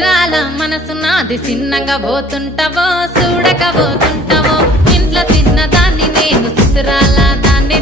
సిరాల మనసు నాది చిన్నగా పోతుంటావో చూడక పోతుంటావో ఇంట్లో చిన్న దాన్ని నేను సిరాల దాన్ని